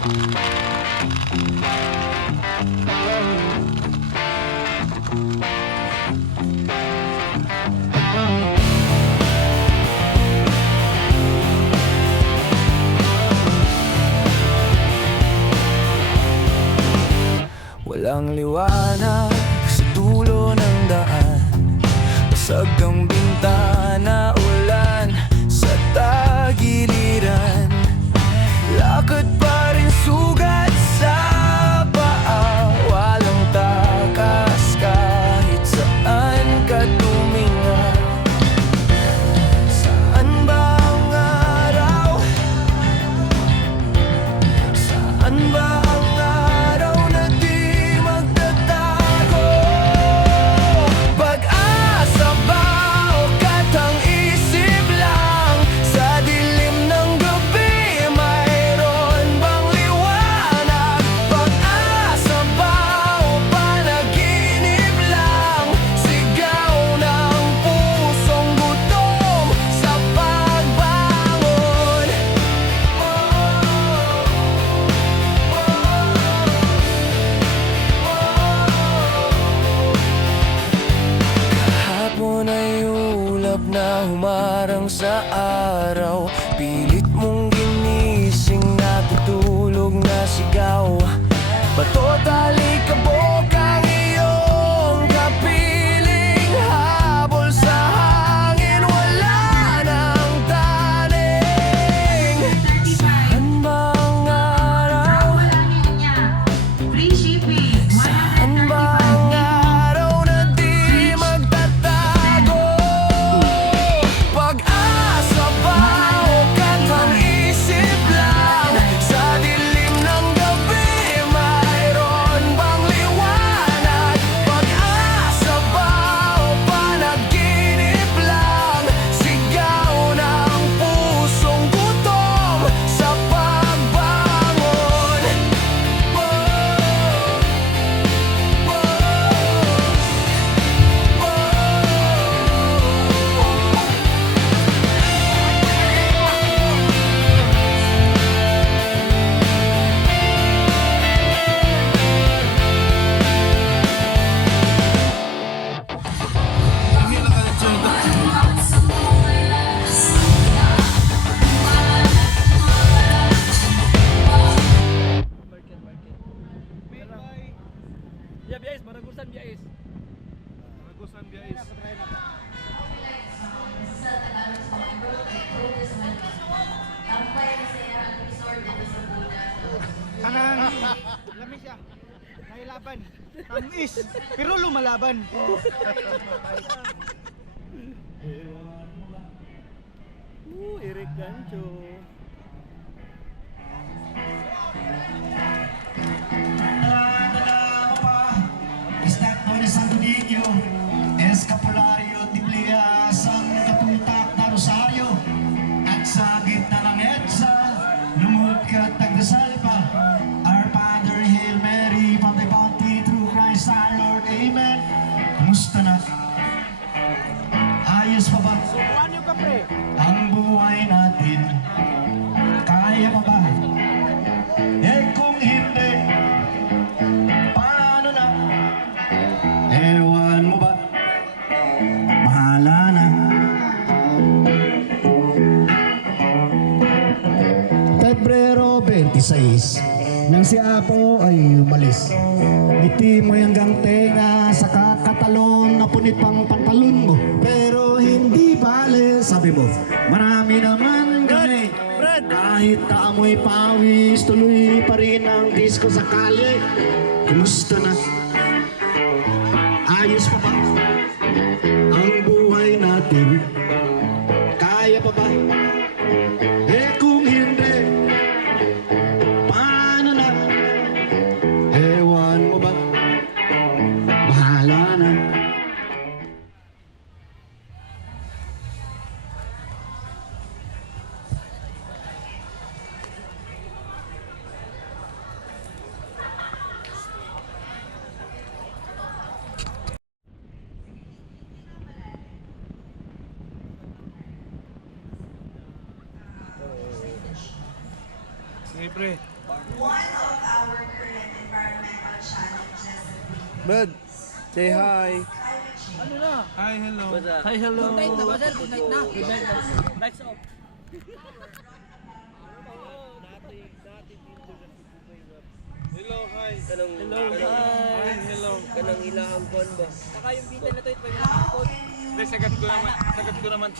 Walang liwanag sa dulo ng daan, basag ang bintana, ulan sa tagiliran. Lakad pa rin, sugat sa paa, walang takas kahit saan ka tuminga. Saan ba ang araw? Saan ba ang araw na di magtatago? Pag-asa ba o katang isip lang? Sa dilim ng gabi mayroon bang liwanag? Pag-asa ba o panaginip lang? Sigaw ng pusong gutom sa pagbangon. Kahapon ay ulap na humarang sa araw, pilit mong ginising, natutulog na sigaw. Bato't alikabok ang iyong kapiling, habol sa hangin, wala nang taning. Saan ba ang araw? Free shipping. Saan ba ang araw na di magtatago? Pag-asa ba o katang isip lang? Sa dilim ng gabi mayroon bang liwanag? Pag-asa ba o panaginip lang? Sigaw ng pusong gutom sa pagbangon. Ya biais, Maragusan biais. Maragusan biais. Kanang lami siya. Nailaban. Tamis. Pero lumalaban. Eric Gancho. Estatuto de Santo Niño, Escapulario, Tiblias, ang katutak na rosaryo, at sa gitna ng EDSA, lumod ka tagdasal pa. Our Father, Hail Mary, from the bounty through Christ our Lord, Amen. Kumusta na? Ayos pa ba? Subuan yung kape. Ang buhay natin, kaya pa ba? Eh kung hindi, paano na? Ewan mo ba? Bahala na. Pebrero 26, nang si Apo ay umalis. Ngiti mo hanggang tenga sa kakatalon na punit pang pantalon mo. Pero hindi bale, sabi mo, marami naman gani. Kahit taamoy pawis, tuloy pa rin ang disco sa kalye. Kumusta na? Ayos pa ba? Ang buhay natin, kaya pa ba? Eh kung hindi, paano na? Ewan mo ba? Bahala na. Sige pre, one of our current environmental challenges Bud, say hi. Ano na? Hi, hello. Hi, hello. Good night na ba, sir? Good night na. Good night na. Lights off. Hello, hi. Hello, hi. Hi, hello. Kanang ilahang kon ba? Saka yung bitin na to, ito may mga code. Hindi, sagad ko naman.